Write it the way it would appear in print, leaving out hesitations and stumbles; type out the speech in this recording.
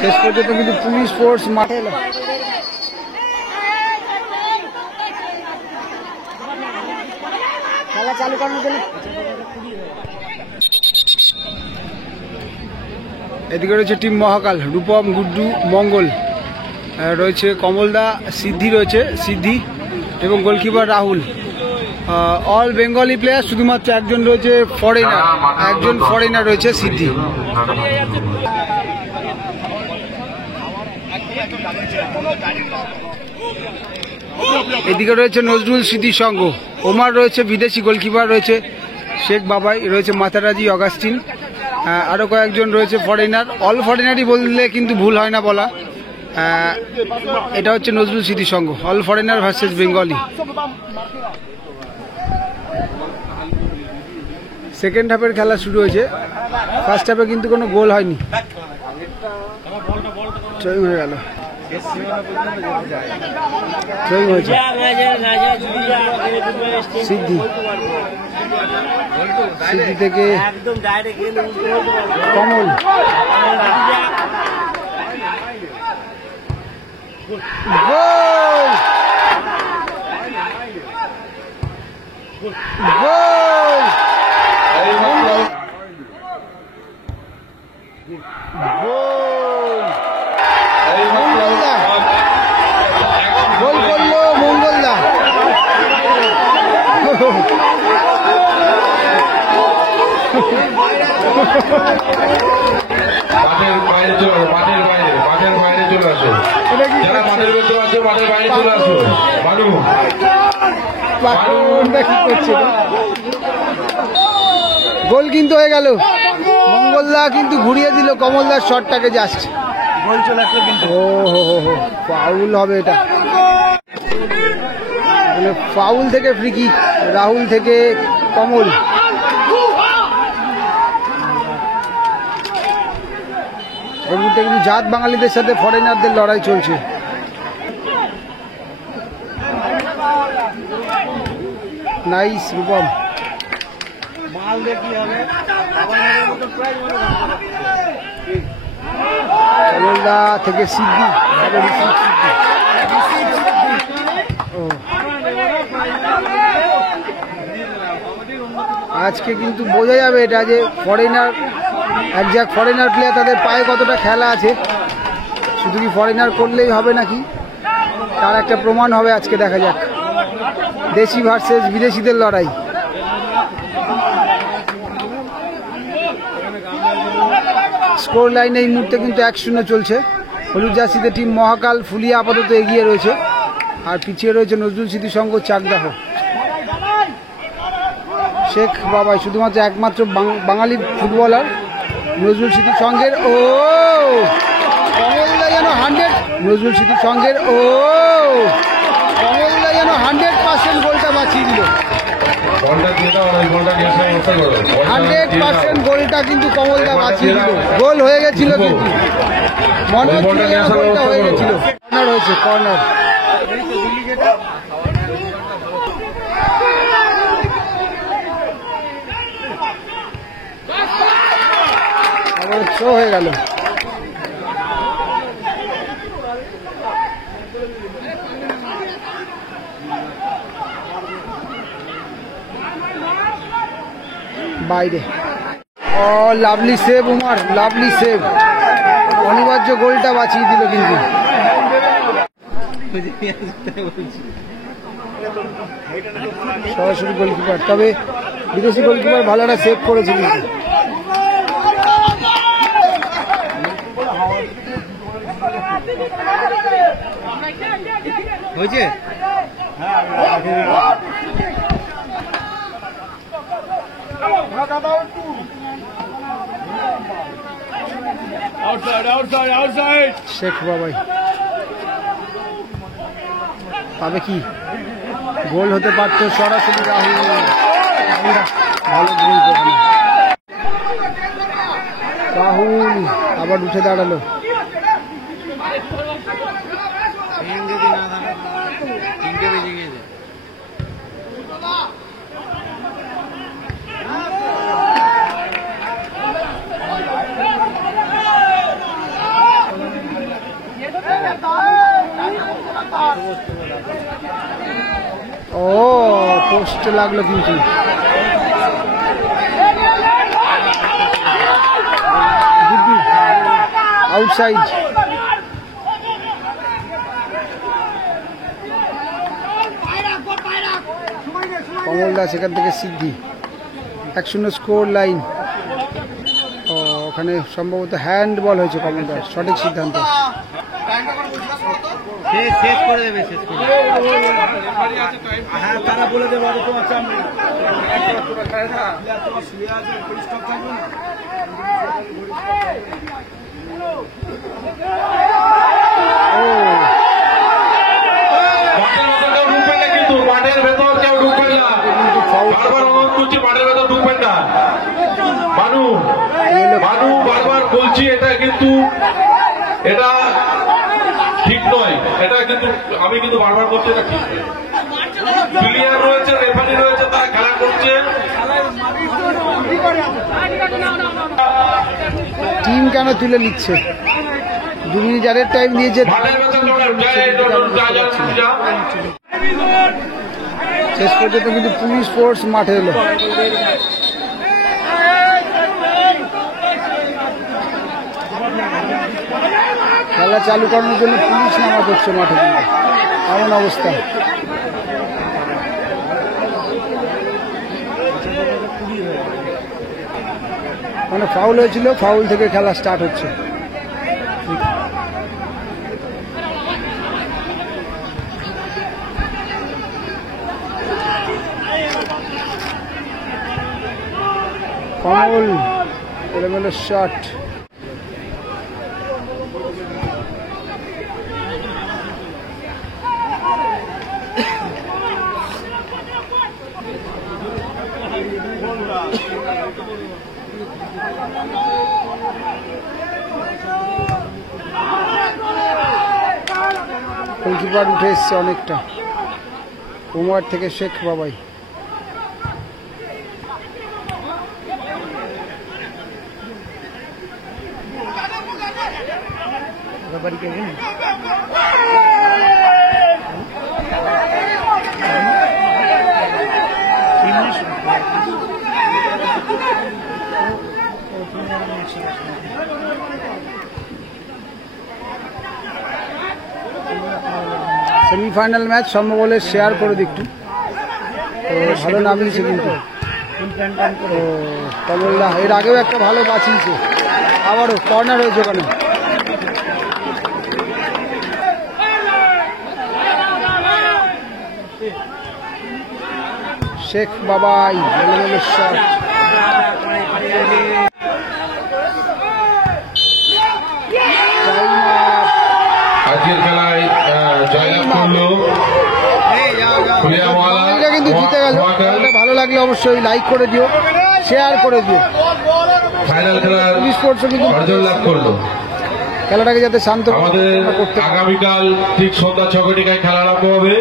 শেষ পর্যন্ত কিন্তু পুলিশ ফোর্স মাঠে এলো। খেলা চালু করানোর জন্য এদিকে রয়েছে টিম মহাকাল, রূপম, গুড্ডু, মঙ্গল রয়েছে, কমলদা, সিদ্ধি রয়েছে, সিদ্ধি এবং goalkeeper Rahul. All Bengali player, শুধুমাত্র একজন রয়েছে ফরেনার, একজন ফরেনার রয়েছে সিদ্ধি। এদিকে রয়েছে নজরুল স্মৃতি সংঘ, ওমার রয়েছে বিদেশি, গোলকিপার রয়েছে শেখ বাবাই, রয়েছে মাতারাজি, অগাস্টিন, আরও কয়েকজন রয়েছে ফরেনার। অল ফরেনারই বললে কিন্তু ভুল হয় না বলা। এটা হচ্ছে Nazrul Smriti Sangha, all foreigner versus Bengali. Second হাফের খেলা শুরু হয়েছে। ফার্স্ট হাফে কিন্তু কোনো গোল হয়নি, জয় হয়ে গেল, জয় হয়েছে সিদ্ধি। সিদ্ধি থেকে কমল, গোল, গোল, মঙ্গলদা, গোল করলো মঙ্গলদা। মাঠের বাইরে চলে আসো, মাঠের বাইরে, মাঠের বাইরে চলে আসো। যারা মাঠের ভেতরে আছো মাঠের বাইরে চলে আসো। মানু কি করছে? গোল কিন্তু হয়ে গেল, মঙ্গলদা কিন্তু ঘুরিয়ে দিল কমলদার শটটাকে, জাস্ট গোল চলে আসলো কিন্তু। ও হো হো হো, ফাউল হবে এটা, মানে ফাউল থেকে ফ্রি কিক, রাহুল থেকে কমল। কিন্তু জাত বাঙালিদের সাথে ফরেনারদের লড়াই চলছে। নাইস রূপম, কমলদা থেকে সিদ্ধি, আজকে কিন্তু বোঝা যাবে এটা যে ফরেনার, একজাক ফরেনার প্লেয়ার, তাদের পায়ে কতটা খেলা আছে। শুধু কি ফরেনার করলেই হবে নাকি, তার একটা প্রমাণ হবে আজকে, দেখা যাক। দেশি ভার্সেস বিদেশিদের লড়াই। স্কোর লাইনে এই মুহূর্তে কিন্তু 1-0 চলছে। হলুদ জার্সিতে টিম মহাকাল, ফুলিয়া আপাতত এগিয়ে রয়েছে, আর পিছিয়ে রয়েছে নজরুল স্মৃতি সংঘ, চাকদাহ, শেখ বাবাই, শুধুমাত্র একমাত্র বাঙালি ফুটবলার নজরুল স্মৃতি সংঘের। ও কমলদা যেন 100, নজরুল স্মৃতি সংঘের। ও কমলদা যেন 100% গোলটা বাঁচিয়ে দিল, 100% গোলটা কিন্তু কমলদা বাঁচিয়ে দিল। গোল হয়ে গেছিল কিন্তু, মনে হচ্ছিল গোলটা হয়ে গেছিল। কর্নার হয়েছে, কর্নার। শো হয়ে গেল। বাইরে। ও লাভলি সেভ উমার, লাভলি সেভ, অনিবার্য গোলটা বাঁচিয়ে দিল কিন্তু। সরাসরি গোলকিপার, তবে বিদেশি গোলকিপার ভালো একটা সেভ করেছে কিন্তু। হয়েছে শেখ বাবাই। পাবে কি? গোল হতে পারত সরাসরি রাহুল। ভালো গোল ওখানে। রাহুল আবার উঠে দাঁড়ালো। ও পোস্টে লাগলো কিন্তু। আউটসাইড। কমল দাস এখান থেকে সিদ্ধি। 1-0 স্কোর লাইন। ও ওখানে সম্ভবত হ্যান্ড বল হয়েছে কমল দাস, সঠিক সিদ্ধান্ত। শেষ করে দেবে, শেষ করে দেবে। হ্যাঁ তারা বলে দেবে তোমার চামড়ি তোমার শুয়ে আছে পরিষ্কার থাকবে না। কিন্তু মাঠের ভেতর কেউ ঢুকবেন না, বারবার অনুরোধ করছি মাঠের ভেতর ঢুকবেন না। মানু বারবার বলছি এটা কিন্তু এটা ঠিক নয়, এটা কিন্তু আমি কিন্তু বারবার বলছি এটা ঠিক নয়। প্লেয়ার রয়েছে, রেফারি রয়েছে, তারা খেলা করছে। টিম কেন তুলে নিচ্ছে? 2 মিনিট আরের টাইম দিয়েছে। শেষ পর্যন্ত কিন্তু পুলিশ ফোর্স মাঠে এলো। খেলা চালু করানোর জন্য পুলিশ নামা করছে মাঠে, কিন্তু এমন অবস্থা। মানে ফাউল হয়েছিল, ফাউল থেকে খেলা স্টার্ট হচ্ছে। কমল এলোমেলো শট। গোলকিপার উঠে এসছে অনেকটা, উমার থেকে শেখ বাবাই। সেমিফাইনাল ম্যাচ সম্ভব হলে শেয়ার করে দিকটু। তো ভালো নামিয়েছে কিন্তু কমলদা, এর আগেও একটা ভালো বাঁচিয়েছে। আবারও কর্নার হয়েছে ওখানে। শেখ বাবাই এলোমেলো শট। আজকের খেলায় জয়লাভ করলো কিন্তু জিতে গেল। ভালো লাগলে অবশ্যই লাইক করে দিও, শেয়ার করে দিও। ফাইনাল খেলার স্পোর্টসও কিন্তু অর্জন লাভ করলো। খেলাটাকে যাতে শান্ত আমাদের আগামীকাল ঠিক সন্ধ্যা 6 ঘটিকায় খেলা আরম্ভ হবে।